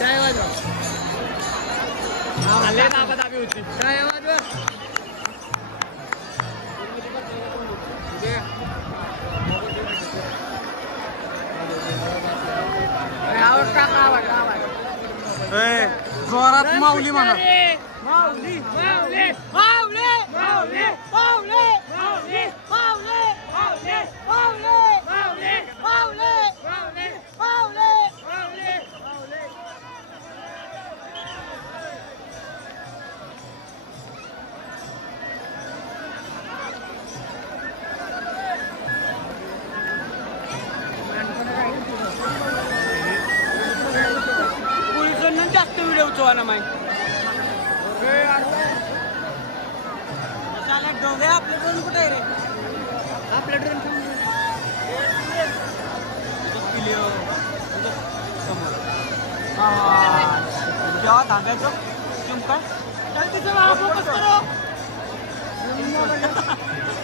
काय वाजव आले ना दाबी होती काय वाजव जोरात माऊली म्हणा माऊली माऊली माऊली माऊली माऊली माऊली माऊली माऊली माऊली माऊली माऊली माऊली माऊली माऊली पोलिसांना जास्त व्हिडिओ उचवा माहिती डोंगे आपल्या ड्रोन कुठे आहे रे आपल्या ड्रोन जेव्हा धाब्याचं चिमका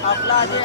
आपला आधी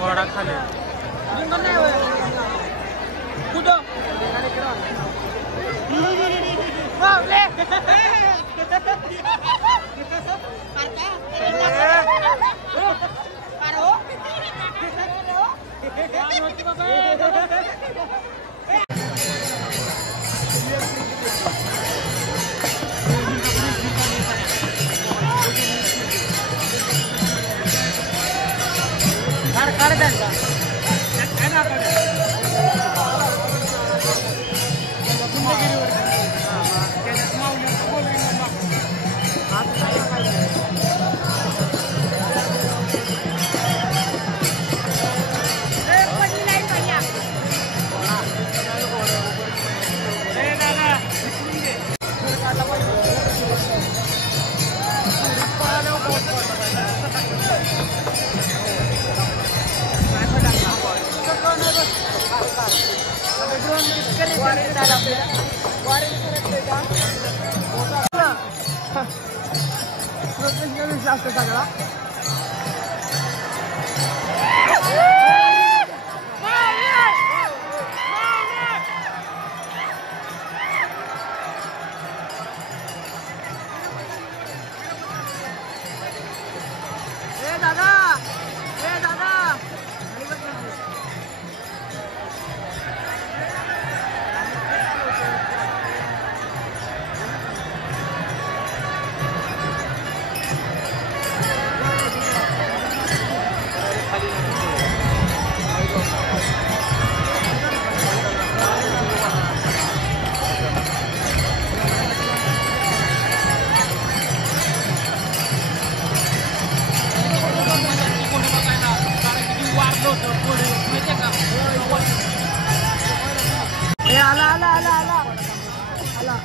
घोडा खाली कुठं सगळा आला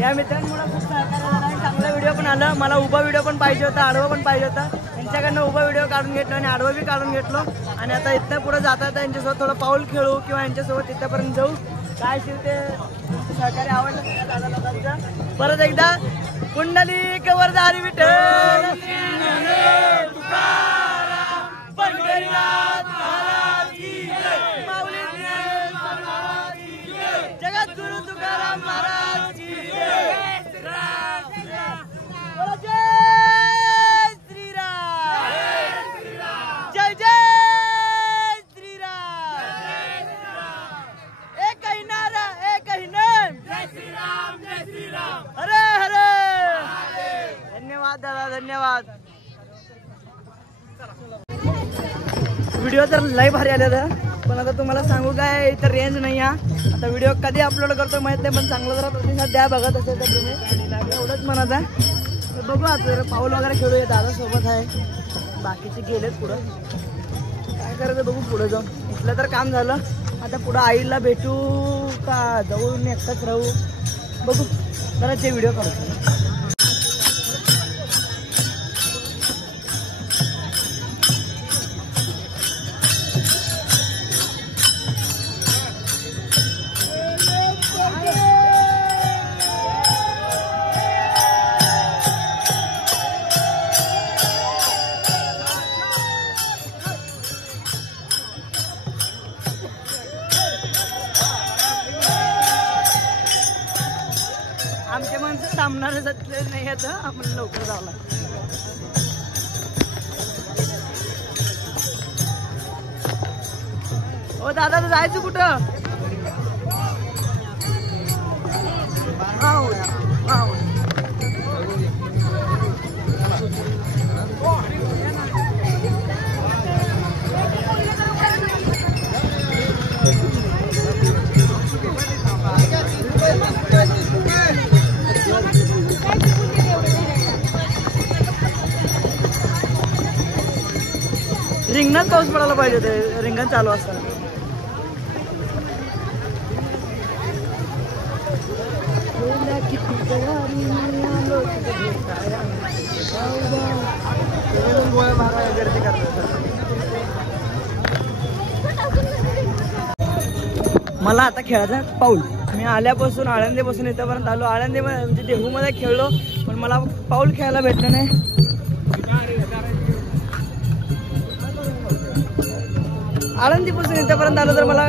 या मित्रांमुळे खूप सहकार्य झाला आणि चांगला व्हिडिओ पण आला. मला उभा व्हिडिओ पण पाहिजे होता, आडवा पण पाहिजे होता. त्यांच्याकडनं उभा व्हिडिओ काढून घेतलो आणि आडवा बी काढून घेतलो. आणि आता इथं पुढे जाता त्यांच्यासोबत थोडं पाऊल खेळू किंवा यांच्यासोबत तिथपर्यंत जाऊ. काय शिव ते सहकार्य आवडलं दादा लोकांचं. परत एकदा पुंडलिक वरदारी विठ्ठल जगद्गुरु तुकाराम महाराज की जय जय श्रीराम. एक ही नारा एक ही नाम जय श्रीराम जय श्रीराम हरे हरे. धन्यवाद दादा धन्यवाद. व्हिडिओ तर लय भारी आले होता पण आता तुम्हाला सांगू काय इथं रेंज नाही आहे. आता व्हिडिओ कधी अपलोड करतो माहित नाही पण चांगला जरा प्रतिसाद द्या बघत असेल तर तुम्ही एवढंच म्हणत आहे. बघू आता पाऊल वगैरे खेळूया दादा सोबत आहे. बाकीचे गेलेत पुढं काय करायचं बघू पुढे जाऊन. इथलं तर काम झालं आता पुढं आईला भेटू का जाऊ मी एकटाच राहू बघू. जरा ते व्हिडिओ काढतो. आमच्या माणसं थांबणारे नाही आहेत आपण लवकर जावं. हो दादा तू जायचं कुठं. रिंगणात पाऊस पडायला पाहिजे होते. रिंगण चालू असताना गर्दी करतात. मला आता खेळायचा पाऊल. मी आल्यापासून आळंदीपासून इथपर्यंत आलो. आळंदी म्हणजे देहूमध्ये खेळलो पण मला पाऊल खेळायला भेटलं नाही. आळंदीपासून इथपर्यंत आलो तर मला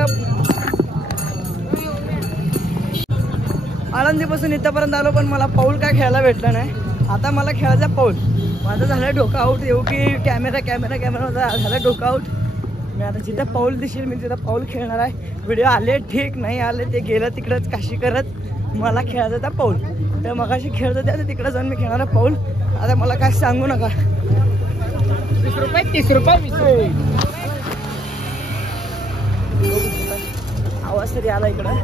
आळंदीपासून इथपर्यंत आलो पण मला पाऊल काय खेळायला भेटलं नाही. आता मला खेळायचा पाऊल. माझं झालं डोकं आऊट. येऊ की कॅमेरा झाला डोकं आऊट. मी आता जिथं पाऊल दिसेल मी तिथं पाऊल खेळणार आहे. व्हिडिओ आले ठीक, नाही आले ते गेलं तिकडंच काशी करत. मला खेळायचं होता पाऊल, तर मगाशी खेळत होत्या तिकडं जाऊन मी खेळणार आहे पाऊल. आता मला काय सांगू नका. 20 रुपये 30 रुपये आवाज तरी आला इकडं.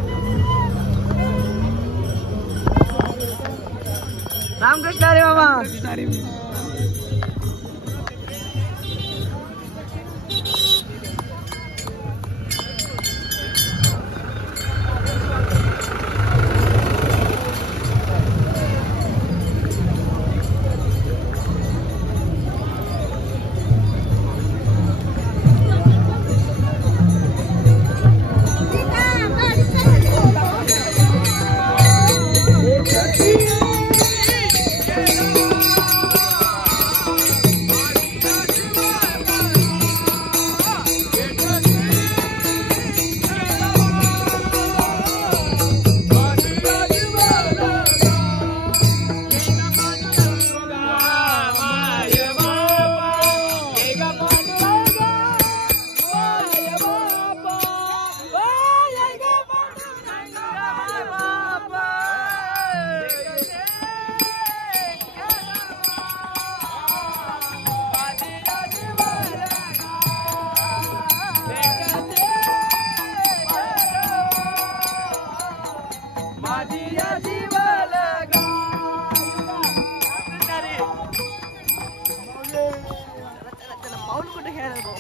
रामकृष्ण रे बाबा.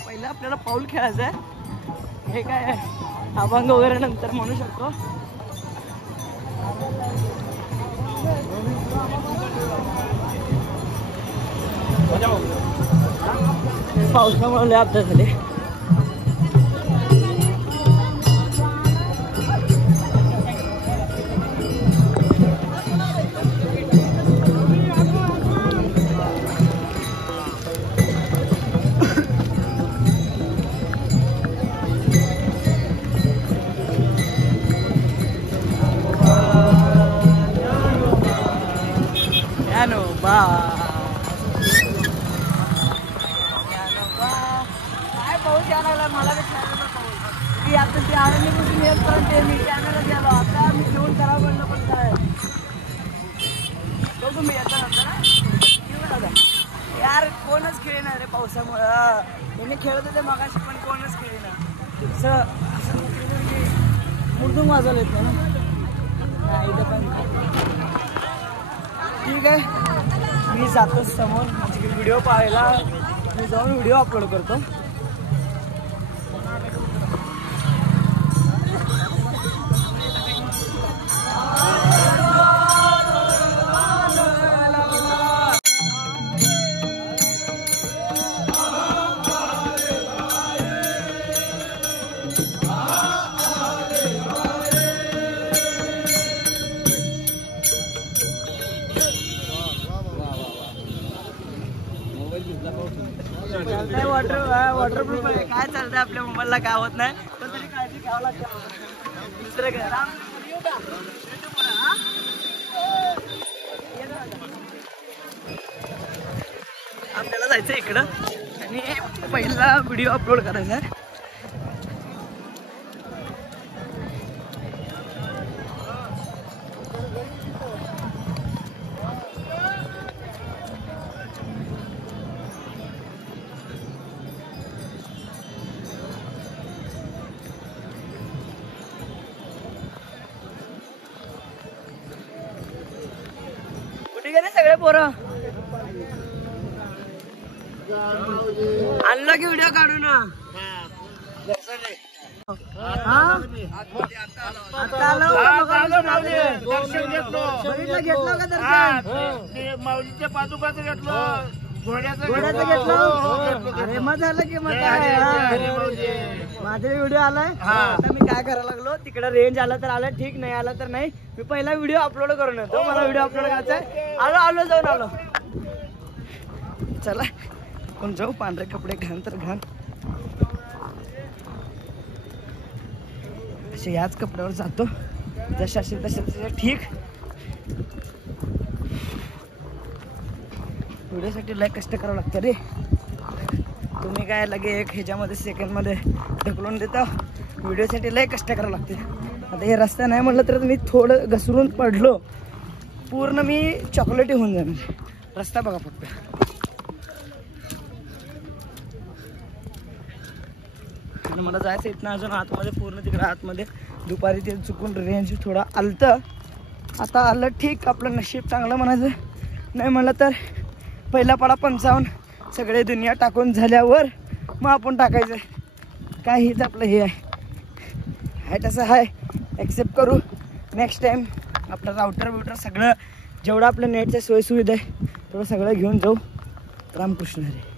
पहिला आपल्याला पाऊल खेळायचं आहे. हे काय अभंग वगैरे नंतर म्हणू शकतो. पावसामुळे लय अपघात झाले. काय पाऊस यायला लागला मला की आता ते आळंदीपासून येतपर्यंत मी कॅमेरा गेलो. आता मी घेऊन करावं म्हणलं पण काय बघू मी येता नंतर ना. यार कोणच खेळणार रे पावसामुळं. मी खेळत होते मगाशी पण कोणच खेळणार. असं मुर्दूम वाजवलं येत ना इथं पण. ठीक आहे मी जातो समोर म्हणजे व्हिडिओ पाहायला. मी जाऊन व्हिडिओ अपलोड करतो. वॉटरप्रूफ आहे. काय चालतंय आपल्या मोबाईलला काय होत नाही पण तरी काळजी घ्यावं लागतं. दुसरं काय आपल्याला जायचं इकडं आणि पहिला व्हिडिओ अपलोड करायचा आहे. सगळे पोरं आणलं की व्हिडिओ काढू ना. घेतलं का दर्शन? माऊलीच्या पादुकाचं घेतलं, घोड्याचं घेतलं. अरे मग झालं की मग माझा व्हिडिओ आलाय. आता मी काय करायला लागलो तिकडे रेंज आला तर आलं ठीक, नाही आला तर नाही. मी पहिला व्हिडिओ अपलोड करून येतो. मला व्हिडिओ अपलोड करायचा आहे. आलो जाऊन आलो. चला कोण जाऊ. पांढरे कपडे घाण तर घाण. असे याच कपड्यावर जातो जसे असेल तसे ठीक. व्हिडिओसाठी लय कष्ट करावं लागतं रे. तुम्ही काय लगे एक ह्याच्यामध्ये सेकंडमध्ये ढकलून देता. व्हिडिओसाठी लय कष्ट करावं लागते. आता हे रस्ता नाही म्हटलं तर मी थोडं घसरून पडलो पूर्ण मी चॉकलेटी होऊन जाणार. रस्ता बघा फक्त. आणि मला जायचं इथनं अजून आतमध्ये पूर्ण तिकडे आतमध्ये. दुपारी ते चुकून रेंज थोडा आलतं. आता आलं ठीक, आपलं नशीब चांगलं म्हणायचं. नाही म्हणलं तर पहिला पाडा 55 सगळे दुनिया टाकून झाल्यावर मग आपण टाकायचं. काय हेच आपलं हे आहे तसं आहे. ॲक्सेप्ट करू. नेक्स्ट टाईम आपलं राउटर सगळं जेवढं आपलं नेटच्या सोयीसुविधा आहे तेवढं सगळं घेऊन जाऊ. रामकृष्ण हरी.